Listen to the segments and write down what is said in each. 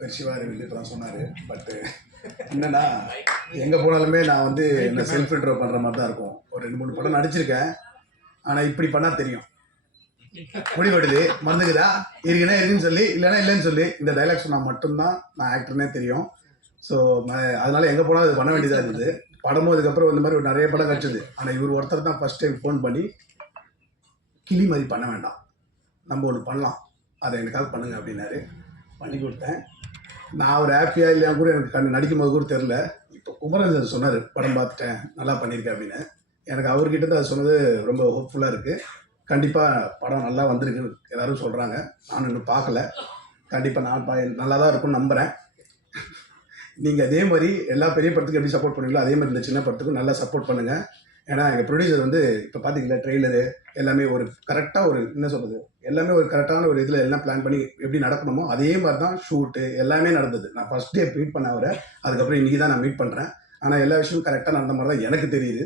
பேர் சிவாரி வந்து தான் சொன்னார். பட்டு என்னன்னா எங்கே போனாலுமே நான் வந்து என்ன செல்ஃப் இன்ட்ரோ பண்ணுற மாதிரி தான் இருக்கும். ஒரு ரெண்டு மூணு படம் நடிச்சிருக்கேன். ஆனால் இப்படி பண்ணால் தெரியும். முடிவெடுது. மறந்துக்குதா இருக்குன்னா இருக்குன்னு சொல்லி இல்லைன்னா இல்லைன்னு சொல்லி இந்த டைலாக் சொன்னால் மட்டும்தான் நான் ஆக்டர்னே தெரியும். ஸோ அதனால எங்கே போனாலும் அது பண்ண வேண்டியதாக இருந்தது. படமும் அதுக்கப்புறம் இந்த மாதிரி ஒரு நிறைய படம் கிடச்சிது ஆனால் இவர் ஒருத்தர் தான் ஃபஸ்ட் டைம் ஃபோன் பண்ணி கிளி மாதிரி பண்ண வேண்டாம். நம்ம ஒன்று பண்ணலாம். அதை எனக்காக பண்ணுங்க அப்படின்னாரு. பண்ணி கொடுத்தேன். நான் ஒரு ஹாப்பியாக இல்லையா கூட எனக்கு கண் நடிக்கும் போது கூட தெரில இப்போ குமரன் சார் சொன்னார் படம் பார்த்துட்டேன் நல்லா பண்ணியிருக்கேன் அப்படின்னு. எனக்கு அவர்கிட்ட தான் அது சொன்னது ரொம்ப ஹோப்ஃபுல்லாக இருக்குது கண்டிப்பாக படம் நல்லா வந்திருக்கு எல்லாரும் சொல்கிறாங்க நான் இன்னும் பார்க்கல. கண்டிப்பாக நான் பா நல்லா தான் இருக்கும்னு நம்புகிறேன் நீங்கள் அதே மாதிரி எல்லா பெரிய படத்துக்கும் எப்படி சப்போர்ட் பண்ணுவீங்களோ அதே மாதிரி இந்த சின்ன படத்துக்கும் நல்லா சப்போர்ட் பண்ணுங்கள் ஏன்னா எங்கள் ப்ரொடியூசர் வந்து இப்போ பார்த்தீங்களா ட்ரெய்லரு எல்லாமே ஒரு கரெக்டாக ஒரு என்ன சொல்கிறது எல்லாமே ஒரு கரெக்டான ஒரு இதில் எல்லாம் பிளான் பண்ணி எப்படி நடக்கணுமோ அதே மாதிரி தான் ஷூட்டு எல்லாமே நடந்தது. நான் ஃபஸ்ட் டே மீட் பண்ண அவரை அதுக்கப்புறம் இன்றைக்கி தான் நான் மீட் பண்ணுறேன் ஆனால் எல்லா விஷயமும் கரெக்டாக நடந்த மாதிரி தான் எனக்கு தெரியுது.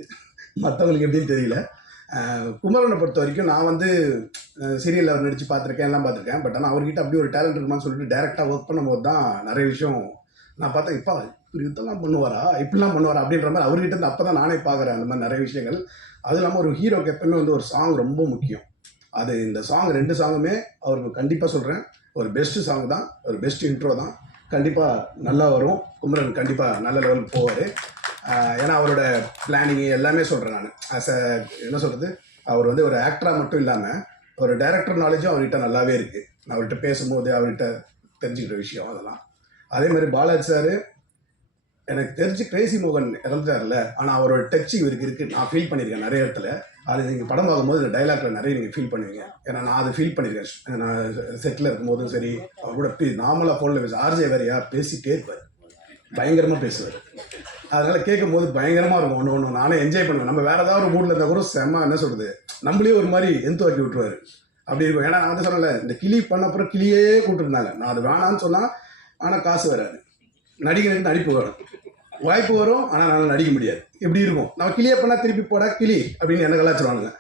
மற்றவங்களுக்கு எப்படின்னு தெரியல. குமரனை பொறுத்த வரைக்கும் நான் வந்து சீரியலில் அவர் நடித்து பார்த்துருக்கேன் எல்லாம் பார்த்துருக்கேன். பட் ஆனால் அவர்கிட்ட அப்படி ஒரு டேலண்ட் இருக்குமான்னு சொல்லிட்டு டேரெக்டாக ஒர்க் பண்ணும்போது தான் நிறைய விஷயம் நான் பார்த்தேன் இப்போ இப்படி இதெல்லாம் பண்ணுவாரா? இப்படிலாம் பண்ணுவாரா? அப்படின்ற மாதிரி அவர்கிட்ட இருந்து அப்போ தான் நானே பார்க்குறேன் அந்த மாதிரி நிறைய விஷயங்கள். அது இல்லாமல் ஒரு ஹீரோக்கு எப்பவுமே வந்து ஒரு சாங் ரொம்ப முக்கியம். அது இந்த சாங் ரெண்டு சாங்குமே அவருக்கு கண்டிப்பாக சொல்கிறேன் ஒரு பெஸ்ட்டு சாங் தான் ஒரு பெஸ்ட் இன்ட்ரோ தான். கண்டிப்பாக நல்லா வரும். குமரன் கண்டிப்பாக நல்ல லெவலுக்கு போவார். ஏன்னா அவரோட பிளானிங் எல்லாமே சொல்கிறேன் நான். ஆஸ் அ என்ன சொல்கிறது அவர் வந்து ஒரு ஆக்டராக மட்டும் இல்லாமல் ஒரு டைரக்டர் நாலேஜும் அவர்கிட்ட நல்லாவே இருக்குது நான் அவர்கிட்ட பேசும்போது அவர்கிட்ட தெரிஞ்சுக்கிற விஷயம் அதெல்லாம். அதே மாதிரி பாலாஜி சார் எனக்கு தெரிஞ்சு கிரேசி மோகன் இறந்துட்டார்ல ஆனால் அவரோட டச் இவருக்கு இருக்குது நான் ஃபீல் பண்ணியிருக்கேன் நிறைய இடத்துல. அது நீங்கள் படம் பார்க்கும்போது இந்த டைலாக்ல நிறைய நீங்கள் ஃபீல் பண்ணுவீங்க. ஏன்னா நான் அதை ஃபீல் பண்ணியிருக்கேன் நான் செட்டில் இருக்கும்போதும் சரி அவர் கூட பே நார்மலாக ஃபோனில் பேச ஆர்ஜே வேறையா பேசிட்டே இருப்பார். பயங்கரமாக பேசுவார். அதனால் கேட்கும் போது பயங்கரமாக இருக்கும். ஒன்று ஒன்று நானே என்ஜாய் பண்ணுவேன். நம்ம வேறு ஏதாவது ஒரு மூடில் இருந்தால் கூட செம்ம என்ன சொல்கிறது நம்மளே ஒரு மாதிரி எந்தவாக்கி விட்டுருவாரு. அப்படி இருக்கும். ஏன்னா நான் வந்து சொல்லலை. இந்த கிளி பண்ண அப்புறம் கிளியே கூப்பிட்டுருந்தாங்க நான் அது வேணான்னு சொன்னால் ஆனால் காசு வராது. நடிகனுக்கு நடிப்பு வரும். வாய்ப்பு வரும் ஆனால் நான் நடிக்க முடியாது. எப்படி இருக்கும்? நான் கிளியை பண்ணால் திருப்பி போட கிளி அப்படின்னு என்ன கலாச்சிருவானுங்க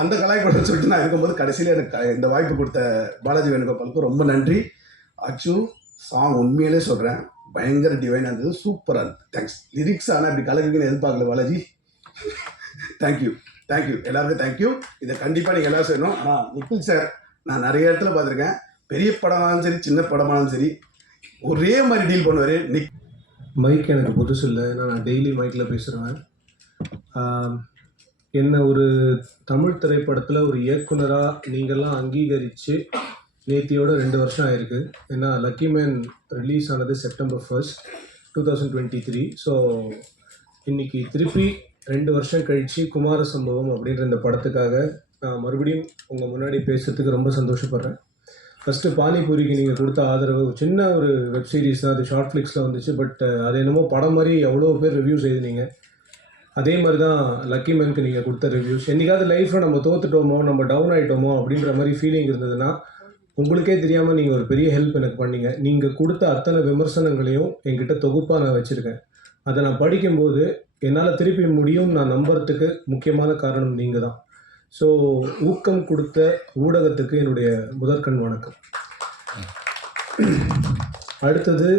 அந்த கலாய் கூட சொல்லிட்டு நான் இருக்கும்போது கடைசியில் எனக்கு இந்த வாய்ப்பு கொடுத்த பாலாஜி வேணுகோபாலுக்கு ரொம்ப நன்றி. அச்சு சாங் உண்மையிலே சொல்கிறேன் பயங்கர டிவைனாக இருந்தது. சூப்பராக இருந்தது. தேங்க்ஸ் லிரிக்ஸ் ஆனால் இப்படி கலக்குன்னு எதிர்பார்க்கல Balaji. Thank you thank you எல்லாருக்கும் தேங்க்யூ இதை கண்டிப்பாக நீங்கள் எல்லாரும் செய்யணும். ஆனால் நிக்கில் சார் நான் நிறைய இடத்துல பார்த்துருக்கேன். பெரிய படமானாலும் சரி சின்ன படமானாலும் சரி ஒரே மாதிரி டீல் பண்ணுவார். நிக் மைக் எனக்கு புதுசு இல்லை ஏன்னா நான் டெய்லி மைக்கில் பேசுகிறேன் என்னை ஒரு தமிழ் திரைப்படத்தில் ஒரு இயக்குனராக நீங்கள்லாம் அங்கீகரித்து நேத்தியோட ரெண்டு வருஷம் ஆயிருக்கு. ஏன்னா லக்கி மேன் ரிலீஸ் ஆனது September first two thousand twenty three so இன்னைக்கு திருப்பி ரெண்டு வருஷம் கழித்து குமார சம்பவம் அப்படின்ற இந்த படத்துக்காக நான் மறுபடியும் உங்கள் முன்னாடி பேசுகிறதுக்கு ரொம்ப சந்தோஷப்படுறேன். ஃபஸ்ட்டு பானிபூரிக்கு நீங்கள் கொடுத்த ஆதரவு சின்ன ஒரு வெப் சீரிஸ் தான் அது ஷார்ட் ஃபிளிக்ஸில் வந்துச்சு பட் அது என்னமோ படம் மாதிரி எவ்வளோ பேர் ரிவ்யூஸ் எழுதினீங்க அதே மாதிரி தான் லக்கி மேனுக்கு நீங்கள் கொடுத்த ரிவ்யூஸ் என்றைக்காவது லைஃப்பில் நம்ம தோத்துட்டோமோ நம்ம டவுன் ஆகிட்டோமோ அப்படின்ற மாதிரி ஃபீலிங் இருந்ததுன்னா உங்களுக்கே தெரியாமல் நீங்கள் ஒரு பெரிய ஹெல்ப் எனக்கு பண்ணீங்க. நீங்கள் கொடுத்த அத்தனை விமர்சனங்களையும் என்கிட்ட தொகுப்பாக நான் வச்சுருக்கேன். அதை நான் படிக்கும்போது என்னால் திருப்பி முடியும் நான் நம்புறதுக்கு முக்கியமான காரணம் நீங்கள் தான் ஸோ ஊக்கம் கொடுத்த ஊடகத்துக்கு என்னுடைய முதற்கண் வணக்கம். அடுத்தது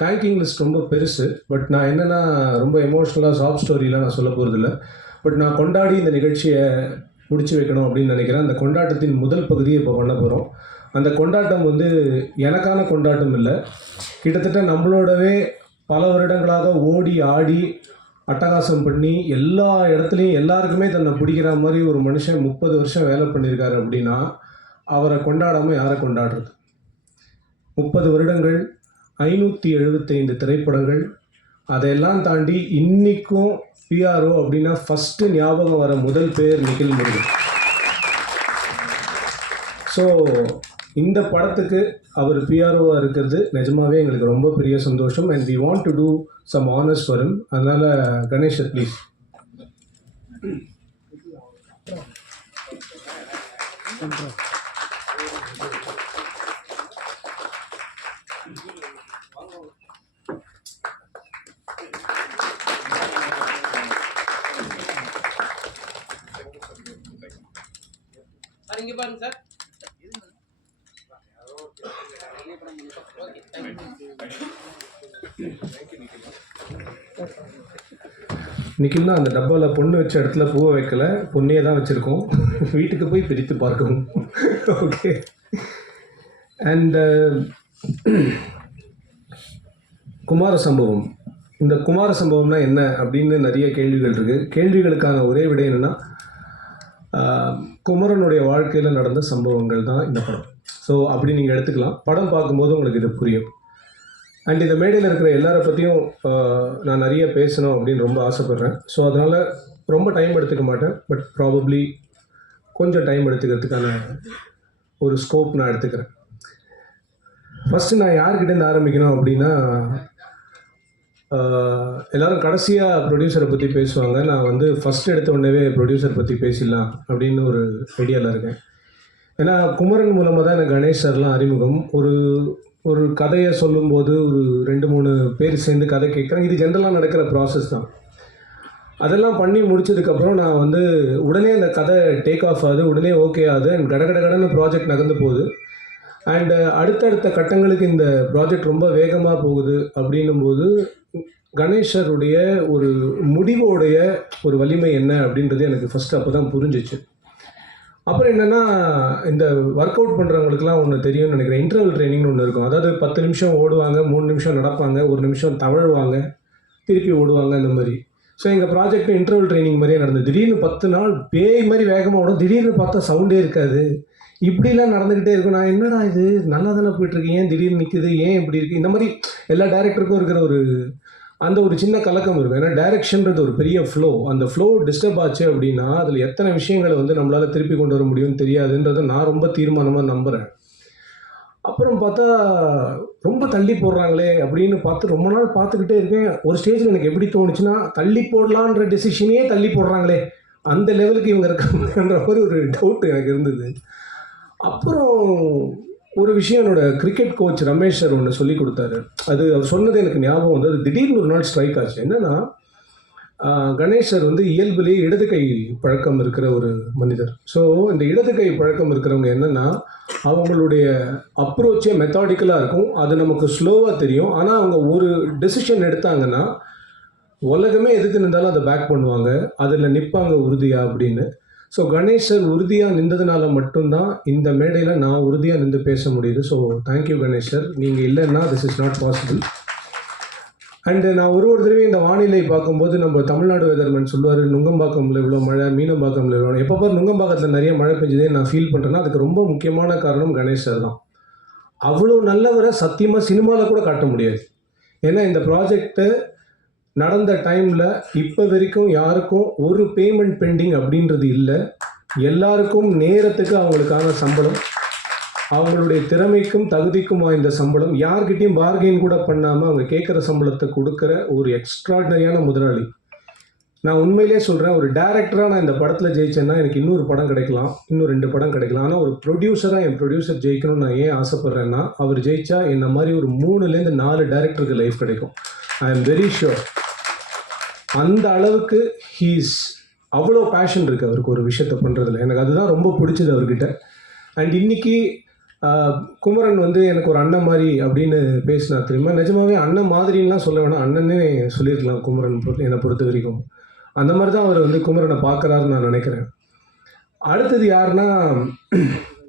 தேங்கிங் லிஸ்ட் ரொம்ப பெருசு பட் நான் என்னென்னா ரொம்ப எமோஷ்னலாக சாஃப்ட் ஸ்டோரிலாம் நான் சொல்ல போகிறதில்ல பட் நான் கொண்டாடி இந்த நிகழ்ச்சியை முடிச்சு வைக்கணும் அப்படின்னு நினைக்கிறேன். அந்த கொண்டாட்டத்தின் முதல் பகுதியை இப்போ பண்ண போகிறோம் அந்த கொண்டாட்டம் வந்து எனக்கான கொண்டாட்டம் இல்லை. கிட்டத்தட்ட நம்மளோடவே பல வருடங்களாக ஓடி ஆடி அட்டகாசம் பண்ணி எல்லா இடத்துலையும் எல்லாருக்குமே தன்னை பிடிக்கிற மாதிரி ஒரு மனுஷன் முப்பது வருஷம் வேலை பண்ணியிருக்காரு அப்படின்னா அவரை கொண்டாடாமல் யாரை கொண்டாடுறது? முப்பது வருடங்கள் ஐநூற்றி எழுபத்தைந்து திரைப்படங்கள் அதையெல்லாம் தாண்டி இன்றைக்கும் பிஆர்ஓ அப்படின்னா ஃபஸ்ட்டு ஞாபகம் வர முதல் பேர் நிகில் முருகன். ஸோ இந்த படத்துக்கு அவர் பிஆர்ஓவாக இருக்கிறது நிஜமாவே எங்களுக்கு ரொம்ப பெரிய சந்தோஷம். And we want to do some honours வரும் அதனால் கணேஷ் ப்ளீஸ் சார் பாருங்க சார் பெரிய படம் பண்ணிட்டோம் ஓகே தேங்க்யூ நிக்கில்னா அந்த டப்பாவில் பொண்ணு வச்ச இடத்துல பூவை வைக்கல பொண்ணையே தான் வச்சுருக்கோம். வீட்டுக்கு போய் பிரித்து பார்க்கவும் ஓகே அண்ட் uh, குமார சம்பவம் இந்த குமார சம்பவம்னா என்ன அப்படின்னு நிறைய கேள்விகள் இருக்குது கேள்விகளுக்கான ஒரே விடை என்னென்னா uh, குமரனுடைய வாழ்க்கையில் நடந்த சம்பவங்கள் தான் இந்த படம். ஸோ அப்படி நீங்கள் எடுத்துக்கலாம். படம் பார்க்கும்போது உங்களுக்கு இது புரியும். அண்ட் இந்த மேடையில் இருக்கிற எல்லாரை பற்றியும் நான் நிறைய பேசணும் அப்படின்னு ரொம்ப ஆசைப்பட்றேன். ஸோ அதனால் ரொம்ப டைம் எடுத்துக்க மாட்டேன். பட் ப்ராபப்ளி கொஞ்சம் டைம் எடுத்துக்கிறதுக்கான ஒரு ஸ்கோப் நான் எடுத்துக்கிறேன். ஃபஸ்ட்டு நான் யார்கிட்டேருந்து ஆரம்பிக்கணும் அப்படின்னா எல்லோரும் எல்லாரும் கடைசியாக ப்ரொடியூசரை பற்றி பேசுவாங்க. நான் வந்து ஃபஸ்ட் எடுத்த உடனே ப்ரொடியூசர் பற்றி பேசிடலாம் அப்படின்னு ஒரு ஐடியாவில் இருக்கேன். ஏன்னா குமரன் மூலமாக தான் எனக்கு கணேஷ் சார்லாம் அறிமுகம். ஒரு ஒரு கதையை சொல்லும்போது ஒரு ரெண்டு மூணு பேர் சேர்ந்து கதை கேட்குறேன். இது ஜென்ரலாக நடக்கிற ப்ராசஸ் தான். அதெல்லாம் பண்ணி முடிச்சதுக்கப்புறம் நான் வந்து உடனே அந்த கதை டேக் ஆஃப் ஆகுது உடனே ஓகே ஆகுது அண்ட் கட கட கடன்னு ப்ராஜெக்ட் நகர்ந்து போகுது. அண்டு அடுத்தடுத்த கட்டங்களுக்கு இந்த ப்ராஜெக்ட் ரொம்ப வேகமாக போகுது அப்படின்னும் போது கணேஷருடைய ஒரு முடிவோடைய ஒரு வலிமை என்ன அப்படின்றது எனக்கு ஃபஸ்ட்டு அப்போ தான் புரிஞ்சிச்சு. அப்புறம் என்னென்னா இந்த ஒர்க் அவுட் பண்ணுறவங்களுக்குலாம் ஒன்று தெரியும்னு நினைக்கிறேன். இன்டர்வல் ட்ரைனிங்னு ஒன்று இருக்கும். அதாவது பத்து நிமிஷம் ஓடுவாங்க மூணு நிமிஷம் நடப்பாங்க ஒரு நிமிஷம் தவழுவாங்க திருப்பி ஓடுவாங்க அந்த மாதிரி. ஸோ எங்கள் ப்ராஜெக்ட் இன்டர்வல் ட்ரைனிங் மாதிரியே நடந்தது. திடீர்னு பத்து நாள் பேய் மாதிரி வேகமாக ஓடும். திடீர்னு பார்த்தா சவுண்டே இருக்காது. இப்படிலாம் நடந்துக்கிட்டே இருக்கும். நான் என்னடா இது? நல்லா தானே போயிட்டுருக்கு ஏன் திடீர்னு நிற்குது ஏன் இப்படி இருக்குது இந்த மாதிரி எல்லா டேரக்டருக்கும் இருக்கிற ஒரு அந்த ஒரு சின்ன கலக்கம் இருக்கும். ஏன்னா டைரக்ஷன்றது ஒரு பெரிய ஃப்ளோ அந்த ஃப்ளோ டிஸ்டர்ப் ஆச்சு அப்படின்னா அதில் எத்தனை விஷயங்களை வந்து நம்மளால் திருப்பி கொண்டு வர முடியும்னு தெரியாதுன்றதை நான் ரொம்ப தீர்மானமாக நம்புகிறேன் அப்புறம் பார்த்தா ரொம்ப தள்ளி போடுறாங்களே அப்படின்னு பார்த்து ரொம்ப நாள் பார்த்துக்கிட்டே இருக்கேன். ஒரு ஸ்டேஜில் எனக்கு எப்படி தோணுச்சுன்னா தள்ளி போடலான்ற டெசிஷனே தள்ளி போடுறாங்களே. அந்த லெவலுக்கு இவங்க இருக்காங்கன்ற மாதிரி ஒரு டவுட் எனக்கு இருந்தது. அப்புறம் ஒரு விஷயம் என்னோட கிரிக்கெட் கோச் ரமேஷ் சார் ஒன்று சொல்லி கொடுத்தாரு. அது அவர் சொன்னது எனக்கு ஞாபகம் வந்து அது திடீர்னு ஒரு நாள் ஸ்ட்ரைக் ஆச்சு. என்னன்னா கணேஷ் சார் வந்து இயல்புலேயே இடது கை பழக்கம் இருக்கிற ஒரு மனிதர். ஸோ இந்த இடது கை பழக்கம் இருக்கிறவங்க என்னன்னா அவங்களுடைய அப்ரோச்சே மெத்தாடிக்கலாக இருக்கும். அது நமக்கு ஸ்லோவாக தெரியும். ஆனால் அவங்க ஒரு டெசிஷன் எடுத்தாங்கன்னா உலகமே எதுக்கு நின்றாலும் அதை பேக் பண்ணுவாங்க. அதில் நிற்பாங்க உறுதியா அப்படின்னு. ஸோ கணேசன் உறுதியாக நின்றதுனால மட்டும்தான் இந்த மேடையில் நான் உறுதியாக நின்று பேச முடியுது. So thank you Ganesar. நீங்கள் இல்லைன்னா this is not possible and நான் ஒரு ஒரு தடவையும் இந்த வானிலை பார்க்கும்போது நம்ம தமிழ்நாடு வெதர்மேன் சொல்லுவார் நுங்கம்பாக்கம்ல இவ்வளோ மழை மீனம்பாக்கம்ல இவ்வளோ எப்போ பாரு நுங்கம்பாக்கத்தில் நிறைய மழை பெஞ்சதே நான் ஃபீல் பண்ணுறேன்னா அதுக்கு ரொம்ப முக்கியமான காரணம் கணேஷ் சார் தான். அவ்வளோ நல்லவரை சத்தியமாக சினிமாவில் கூட காட்ட முடியாது. ஏன்னா இந்த ப்ராஜெக்டை நடந்த டைமில் இப்போ வரைக்கும் யாருக்கும் ஒரு பேமெண்ட் பெண்டிங் அப்படின்றது இல்லை. எல்லாருக்கும் நேரத்துக்கு அவங்களுக்கான சம்பளம் அவங்களுடைய திறமைக்கும் தகுதிக்கும் வாய்ந்த சம்பளம் யார்கிட்டையும் பார்கெயின் கூட பண்ணாமல் அவங்க கேட்குற சம்பளத்தை கொடுக்குற ஒரு எக்ஸ்ட்ராடனரியான முதலாளி. நான் உண்மையிலே சொல்கிறேன் ஒரு டேரக்டராக நான் இந்த படத்தில் ஜெயிச்சேன்னா எனக்கு இன்னொரு படம் கிடைக்கலாம் இன்னும் ரெண்டு படம் கிடைக்கலாம். ஆனால் ஒரு ப்ரொடியூசராக என் ப்ரொடியூசர் ஜெயிக்கணும்னு நான் ஏன் ஆசைப்பட்றேன்னா அவர் ஜெயிச்சா என்ன மாதிரி ஒரு மூணுலேருந்து நாலு டேரக்டருக்கு லைஃப் கிடைக்கும். ஐ எம் வெரி ஷுர் அந்த அளவுக்கு ஹீஸ் அவ்வளோ பேஷன் இருக்குது அவருக்கு ஒரு விஷயத்தை பண்ணுறதுல எனக்கு அதுதான் ரொம்ப பிடிச்சது அவர்கிட்ட. அண்ட் இன்னைக்கு குமரன் வந்து எனக்கு ஒரு அண்ணன் மாதிரி அப்படின்னு பேசினா தெரியுமா? நிஜமாவே அண்ணன் மாதிரிலாம் சொல்ல வேணாம். அண்ணனே சொல்லியிருக்கலாம் குமரன் பொறுத்த என்னை பொறுத்த வரைக்கும். அந்த மாதிரி தான் அவர் வந்து குமரனை பார்க்குறாருன்னு நான் நினைக்கிறேன். அடுத்தது யாருன்னா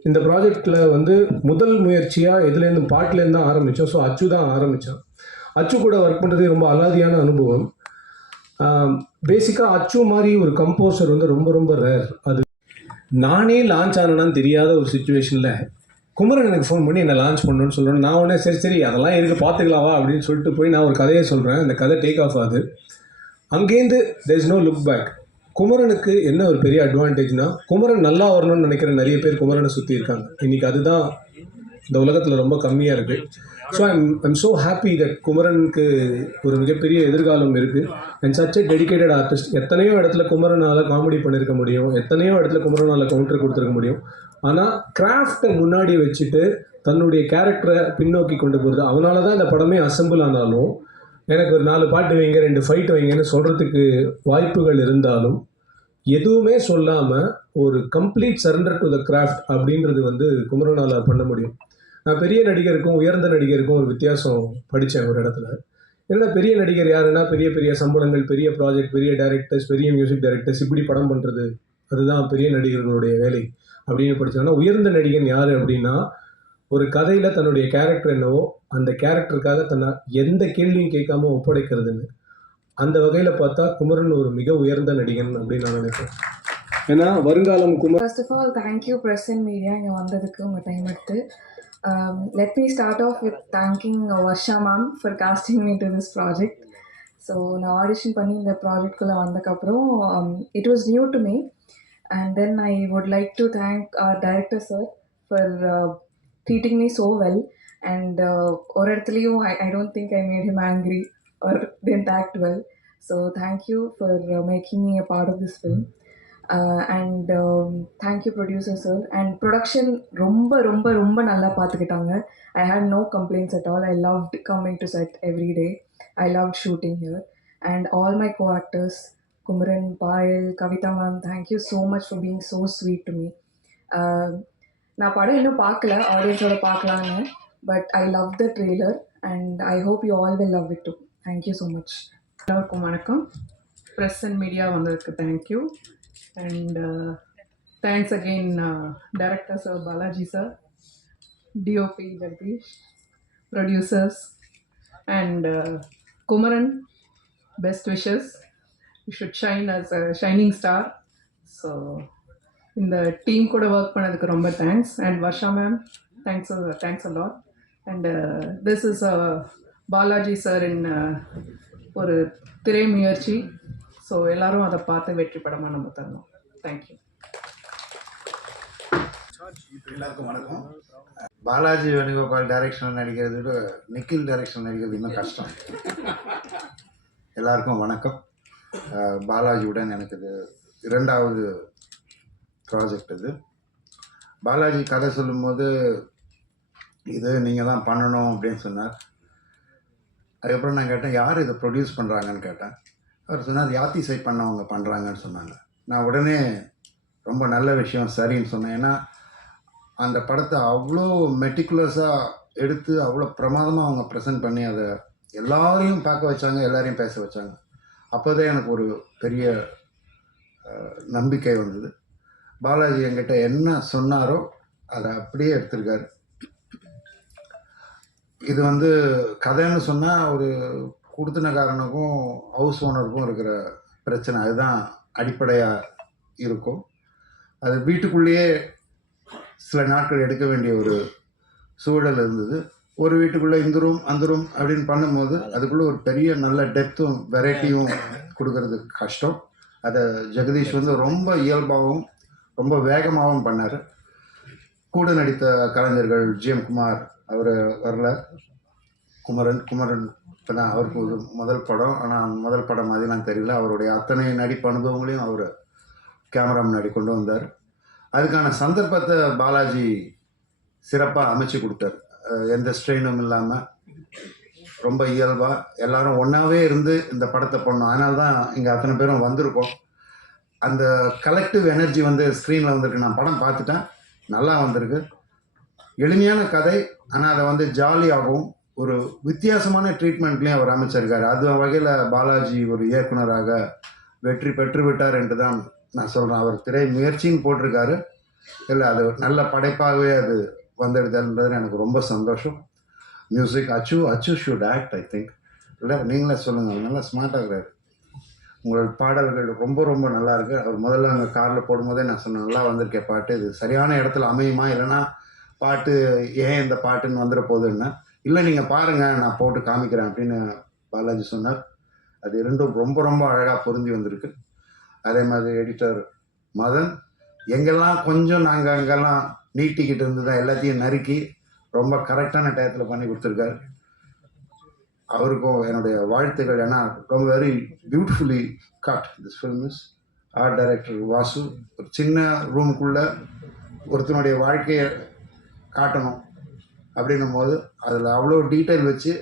இந்த ப்ராஜெக்டில் வந்து முதல் முயற்சியாக இதுலேருந்து பாட்டிலேருந்து தான் ஆரம்பித்தோம் ஸோ அச்சு தான் ஆரம்பித்தான் அச்சு கூட ஒர்க் பண்ணுறதே ரொம்ப அலாதியான அனுபவம். பேசிக்காக அச்சு மாதிரி ஒரு கம்போசர் வந்து ரொம்ப ரொம்ப ரேர் அது நானே லான்ச் ஆனேன்னு தெரியாத ஒரு சுச்சுவேஷனில் குமரன் எனக்கு ஃபோன் பண்ணி என்னை லான்ச் பண்ணணும்னு சொல்கிறேன் நான் உடனே சரி சரி அதெல்லாம் இருக்கு பார்த்துக்கலாவா அப்படின்னு சொல்லிட்டு போய் நான் ஒரு கதையை சொல்கிறேன் அந்த கதை டேக் ஆஃப் ஆகுது. அங்கேருந்து there is no look back குமரனுக்கு என்ன ஒரு பெரிய அட்வான்டேஜ்னா குமரன் நல்லா வரணும்னு நினைக்கிற நிறைய பேர் குமரனை சுற்றி இருக்காங்க. இன்றைக்கி அதுதான் இந்த உலகத்தில் ரொம்ப கம்மியாக இருக்குது so I'm I'm so happy that குமரனுக்கு ஒரு மிகப்பெரிய எதிர்காலம் இருக்குது and such a dedicated artist எத்தனையோ இடத்துல குமரனால் காமெடி பண்ணியிருக்க முடியும் எத்தனையோ இடத்துல குமரனால் கவுண்டர் கொடுத்துருக்க முடியும். ஆனால் கிராஃப்டை முன்னாடி வச்சுட்டு தன்னுடைய கேரக்டரை பின்னோக்கி கொண்டு போகிறது அவனால தான் இந்த படமே அசம்பிள் ஆனாலும் எனக்கு ஒரு நாலு பாட்டு வைங்க ரெண்டு ஃபைட் வைங்கன்னு சொல்கிறதுக்கு வாய்ப்புகள் இருந்தாலும் எதுவுமே சொல்லாமல் ஒரு complete surrender to the craft அப்படின்றது வந்து குமரனால் பண்ண முடியும். நான் பெரிய நடிகருக்கும் உயர்ந்த நடிகருக்கும் ஒரு வித்தியாசம் படித்தேன் ஒரு இடத்துல. என்னடா பெரிய நடிகர் யாருன்னா பெரிய பெரிய சம்பளங்கள் பெரிய ப்ராஜெக்ட் பெரிய டைரக்டர்ஸ் பெரிய மியூசிக் டைரக்டர்ஸ் இப்படி படம் பண்ணுறது அதுதான் பெரிய நடிகர்களுடைய வேலை அப்படின்னு படிச்சாங்கன்னா உயர்ந்த நடிகன் யார் அப்படின்னா ஒரு கதையில் தன்னுடைய கேரக்டர் என்னவோ அந்த கேரக்டருக்காக தன்னை எந்த கேள்வியும் கேட்காம ஒப்படைக்கிறதுன்னு. அந்த வகையில் பார்த்தா குமரன் ஒரு மிக உயர்ந்த நடிகன் அப்படின்னு நான் நினைப்பேன். ஏன்னா வருங்காலம் Kumar first of all thank you press and media இங்கே வந்ததுக்கு உங்கள் டைம் எடுத்து. Um, let me start off with thanking uh, Varsha ma'am for casting me to this project. So நான் ஆடிஷன் பண்ணி இந்த ப்ராஜெக்ட்குள்ளே வந்ததுக்கப்புறம் it was new to me and then I would like to thank director sir for treating me so well and ஒரு இடத்துலையும் I I don't think I made him angry or didn't act well so thank you for making me a part of this film and thank you producer sir and production ரொம்ப ரொம்ப ரொம்ப நல்லா பார்த்துக்கிட்டாங்க I had no complaints at all I loved coming to set every day I love shooting here and all my co actors Kumaran Payal Kavitha ma'am thank you so much for being so sweet to me நான் படம் இன்னும் பார்க்கல ஆடியன்ஸோட பார்க்கலான்னு but I love the trailer and I hope you all will love it too thank you so much எல்லோருக்கும் வணக்கம். Press and media வந்ததுக்கு thank you and thanks again director sir Balaji sir DOP Jagadish producers and Kumaran best wishes you should shine as a shining star so இந்த team கூட work பண்ணதுக்கு ரொம்ப thanks and Varsha ma'am thanks thanks a lot and this is Balaji sir in ஒரு திரை முயற்சி so எல்லாரும் அதை பார்த்து வெற்றி படமாக நம்ம தரணும். தேங்க்யூ எல்லாருக்கும் வணக்கம். பாலாஜி வேணுகோபால் டைரக்ஷன் நடிக்கிறத விட நிக்கில் டைரக்ஷன் நடிக்கிறது இன்னும் கஷ்டம். எல்லாருக்கும் வணக்கம். பாலாஜியுடன் எனக்கு இது இரண்டாவது ப்ராஜெக்ட் இது. பாலாஜி கதை சொல்லும்போது இது நீங்கள் தான் பண்ணணும் அப்படின்னு சொன்னார். அதுக்கப்புறம் நான் கேட்டேன் யார் இதை ப்ரொடியூஸ் பண்ணுறாங்கன்னு கேட்டேன். அவர் அது யாத்திசை பண்ணவங்க பண்ணுறாங்கன்னு சொன்னாங்க. நான் உடனே ரொம்ப நல்ல விஷயம் சரின்னு சொன்னேன். ஏன்னா அந்த படத்தை அவ்வளோ மெட்டிகுலஸாக எடுத்து அவ்வளோ பிரமாதமாக அவங்க ப்ரெசென்ட் பண்ணி அதை எல்லாரையும் பார்க்க வச்சாங்க எல்லாரையும் பேச வச்சாங்க. அப்போதான் எனக்கு ஒரு பெரிய நம்பிக்கை வந்தது. பாலாஜி என்கிட்ட என்ன சொன்னாரோ அதை அப்படியே எடுத்திருக்காரு. இது வந்து கதைன்னு சொன்னால் ஒரு குடுத்தனக்காரனுக்கும் ஹவுஸ் ஓனருக்கும் இருக்கிற பிரச்சனை. அதுதான் அடிப்படையாக இருக்கும். அது வீட்டுக்குள்ளேயே சில நாட்கள் எடுக்க வேண்டிய ஒரு சூழல் இருந்தது. ஒரு வீட்டுக்குள்ளே இந்த ரூம் அந்த ரூம் அப்படின்னு பண்ணும்போது அதுக்குள்ளே ஒரு பெரிய நல்ல டெப்த்தும் வெரைட்டியும் கொடுக்கறது கஷ்டம். அதை ஜெகதீஷ் வந்து ரொம்ப இயல்பாகவும் ரொம்ப வேகமாகவும் பண்ணார். கூட நடித்த கலைஞர்கள் ஜிஎம் குமார் அவர் வரல. குமரன் குமரன் இப்போ தான் அவருக்கு ஒரு முதல் படம் ஆனால் முதல் படம் மாதிரிலாம் தெரியல. அவருடைய அத்தனை நடிப்பு அனுபவங்களையும் அவர் கேமரா முன்னாடி கொண்டு வந்தார். அதுக்கான சந்தர்ப்பத்தை பாலாஜி சிறப்பாக அமைச்சு கொடுத்தாரு. எந்த ஸ்ட்ரெயினும் இல்லாமல் ரொம்ப இயல்பாக எல்லாரும் ஒன்றாவே இருந்து இந்த படத்தை பண்ணோம். அதனால தான் இங்கே அத்தனை பேரும் வந்திருக்கோம். அந்த கலெக்டிவ் எனர்ஜி வந்து ஸ்க்ரீனில் வந்திருக்கு. நான் படம் பார்த்துட்டேன். நல்லா வந்திருக்கு. எளிமையான கதை. ஆனால் அதை வந்து ஜாலியாகவும் ஒரு வித்தியாசமான ட்ரீட்மெண்ட்லேயும் அவர் அமைச்சிருக்கார். அது வகையில் பாலாஜி ஒரு இயக்குனராக வெற்றி பெற்று விட்டார் என்று தான் நான் சொல்கிறேன் அவர் திரை முயற்சியும் போட்டிருக்காரு. இல்லை அது ஒரு நல்ல படைப்பாகவே அது வந்துடுதுன்றது எனக்கு ரொம்ப சந்தோஷம். மியூசிக் அச்சு அச்சு ஷுட் ஆக்ட் ஐ திங்க் இல்லை நீங்களே சொல்லுங்கள் நல்லா ஸ்மார்ட்டாக இருக்கிறாரு. உங்களோட பாடல்கள் ரொம்ப ரொம்ப நல்லா இருக்கு. அவர் முதல்ல அங்கே காரில் போடும்போதே நான் சொன்னேன் நல்லா வந்திருக்கேன் பாட்டு. இது சரியான இடத்துல அமையுமா? இல்லைன்னா பாட்டு ஏன் இந்த பாட்டுன்னு வந்துட போதுன்னா இல்லை நீங்கள் பாருங்கள் நான் போட்டு காமிக்கிறேன் அப்படின்னு பாலாஜி சொன்னார். அது இரண்டும் ரொம்ப ரொம்ப அழகாக பொருந்தி வந்திருக்கு. அதே மாதிரி எடிட்டர் மதன் எங்கெல்லாம் கொஞ்சம் நாங்கள் அங்கெல்லாம் நீட்டிக்கிட்டு இருந்ததா எல்லாத்தையும் நறுக்கி ரொம்ப கரெக்டான டயத்தில் பண்ணி கொடுத்துருக்காரு. அவருக்கும் என்னுடைய வாழ்த்துக்கள். ஏன்னா ரொம்ப very beautifully got this film is art director Vasu ஒரு சின்ன ரூமுக்குள்ளே ஒருத்தனுடைய வாழ்க்கையை காட்டணும். அப்படின்னும் போது அதில் அவ்வளோ டீட்டெயில் வச்சு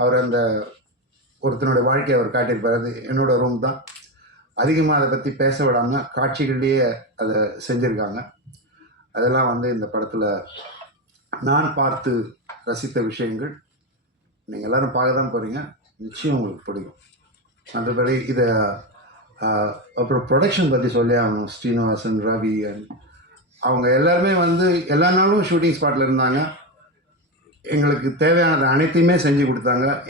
அவர் அந்த ஒருத்தனுடைய வாழ்க்கையை அவர் காட்டியிருப்பார். அது என்னோடய ரூம் தான். அதிகமாக அதை பற்றி பேச விடாமல் காட்சிகள்லேயே அதை செஞ்சுருக்காங்க. அதெல்லாம் வந்து இந்த படத்தில் நான் பார்த்து ரசித்த விஷயங்கள். நீங்கள் எல்லோரும் பார்க்க தான் போகிறீங்க நிச்சயம் உங்களுக்கு பிடிக்கும். மற்றபடி இதை அப்புறம் ப்ரொடக்ஷன் பற்றி சொல்லி ஆகணும். ஸ்ரீனிவாசன் ரவி அண்ட் அவங்க எல்லாருமே வந்து எல்லா நாளும் ஷூட்டிங் ஸ்பாட்டில் இருந்தாங்க. எங்களுக்கு தேவையானது அனைத்தையுமே செஞ்சு கொடுத்தாங்க.